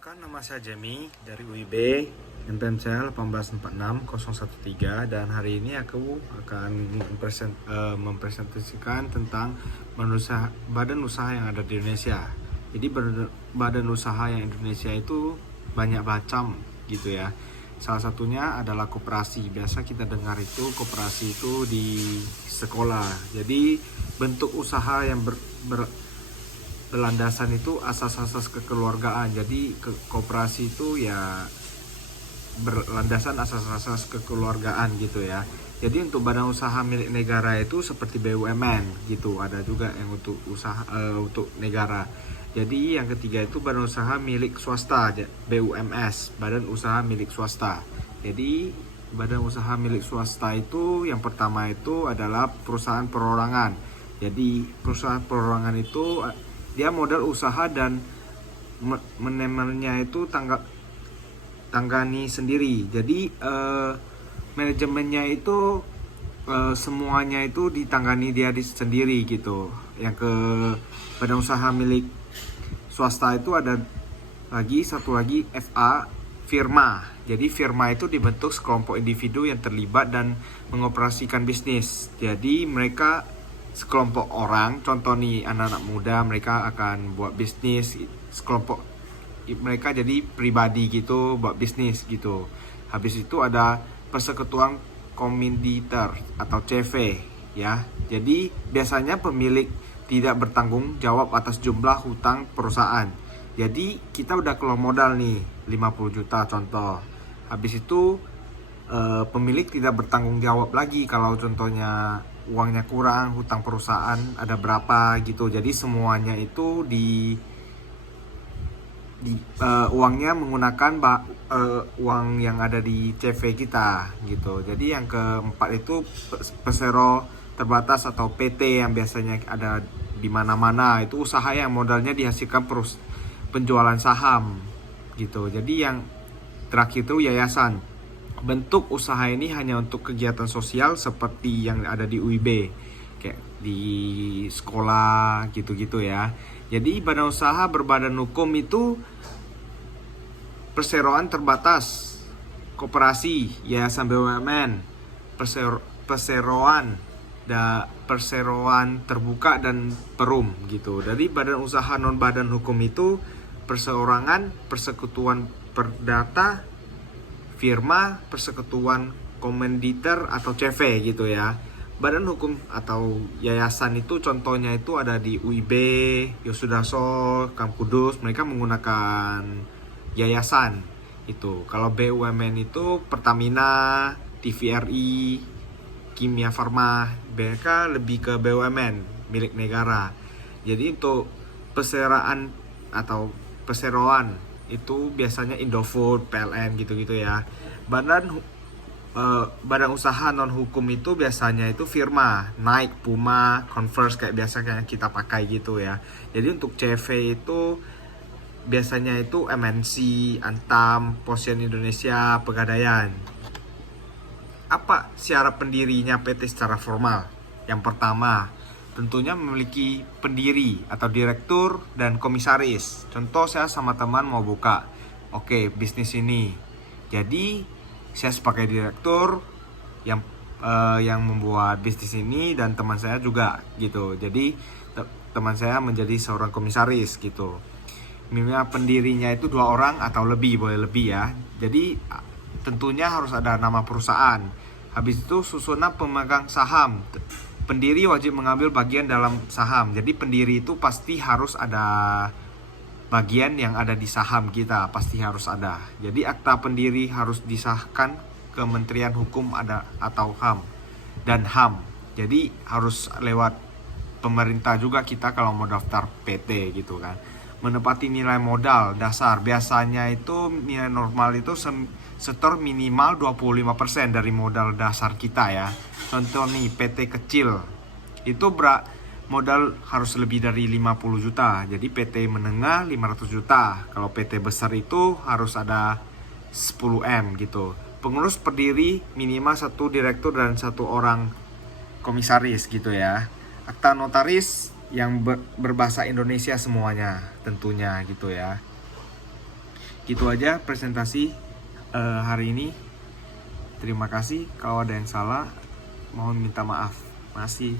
Perkenalkan, nama saya Jamie dari UIB, NPM saya 1846013, dan hari ini aku akan mempresentasikan tentang badan usaha yang ada di Indonesia. Jadi badan usaha yang Indonesia itu banyak macam gitu ya. Salah satunya adalah koperasi. Biasa kita dengar itu koperasi itu di sekolah. Jadi bentuk usaha yang berlandasan itu asas-asas kekeluargaan. Jadi koperasi itu ya berlandasan asas-asas kekeluargaan gitu ya. Jadi untuk badan usaha milik negara itu seperti BUMN gitu, ada juga yang untuk usaha untuk negara. Jadi yang ketiga itu badan usaha milik swasta, BUMS, badan usaha milik swasta. Jadi badan usaha milik swasta itu yang pertama itu adalah perusahaan perorangan. Jadi perusahaan perorangan itu dia modal usaha dan manajemennya itu tanggani sendiri. Jadi manajemennya itu semuanya itu ditangani dia sendiri gitu. Yang ke badan usaha milik swasta itu ada satu lagi FA, firma. Jadi firma itu dibentuk sekelompok individu yang terlibat dan mengoperasikan bisnis. Jadi mereka sekelompok orang, contoh nih anak-anak muda, mereka akan buat bisnis, sekelompok mereka jadi pribadi gitu buat bisnis gitu. Habis itu ada persekutuan komoditor atau CV ya. Jadi biasanya pemilik tidak bertanggung jawab atas jumlah hutang perusahaan. Jadi kita udah keluar modal nih 50 juta contoh. Habis itu pemilik tidak bertanggung jawab lagi kalau contohnya uangnya kurang, hutang perusahaan ada berapa gitu. Jadi semuanya itu uangnya menggunakan uang yang ada di CV kita gitu. Jadi yang keempat itu persero terbatas atau PT yang biasanya ada di mana-mana. Itu usaha yang modalnya dihasilkan penjualan saham gitu. Jadi yang terakhir itu yayasan. Bentuk usaha ini hanya untuk kegiatan sosial seperti yang ada di UIB, kayak di sekolah gitu-gitu ya. Jadi badan usaha berbadan hukum itu perseroan terbatas, koperasi, yayasan BUMN, perseroan terbuka dan perum gitu. Dari badan usaha non badan hukum itu perseorangan, persekutuan perdata, firma, persekutuan komoditor atau CV gitu ya. Badan hukum atau yayasan itu contohnya itu ada di UIB, Yosudarso, Kampus Kudus, mereka menggunakan yayasan itu. Kalau BUMN itu Pertamina, TVRI, Kimia Farma, mereka lebih ke BUMN milik negara. Jadi untuk perseroan atau perseroan itu biasanya Indofood, PLN gitu-gitu ya. Badan usaha non hukum itu biasanya itu firma, Nike, Puma, Converse kayak biasa kayak kita pakai gitu ya. Jadi untuk CV itu biasanya itu MNC, Antam, Posian Indonesia, Pegadaian. Apa syarat pendirinya PT secara formal? Yang pertama, tentunya memiliki pendiri atau direktur dan komisaris. Contoh saya sama teman mau buka, bisnis ini. Jadi saya sebagai direktur yang membuat bisnis ini dan teman saya juga gitu. Jadi teman saya menjadi seorang komisaris gitu. Minimal pendirinya itu 2 orang atau lebih, boleh lebih ya. Jadi tentunya harus ada nama perusahaan. Habis itu susunan pemegang saham. Pendiri wajib mengambil bagian dalam saham. Jadi pendiri itu pasti harus ada bagian yang ada di saham kita, pasti harus ada. Jadi akta pendiri harus disahkan Kementerian Hukum atau HAM dan HAM. Jadi harus lewat pemerintah juga kita kalau mau daftar PT gitu kan. Menepati nilai modal dasar. Biasanya itu nilai normal itu setor minimal 25% dari modal dasar kita ya. Contoh nih PT kecil itu modal harus lebih dari 50 juta. Jadi PT menengah 500 juta. Kalau PT besar itu harus ada 10M gitu. Pengurus pendiri minimal 1 direktur dan 1 orang komisaris gitu ya. Akta notaris yang berbahasa Indonesia semuanya tentunya gitu ya. Gitu aja presentasi hari ini. Terima kasih. Kalau ada yang salah, mohon minta maaf. Masih.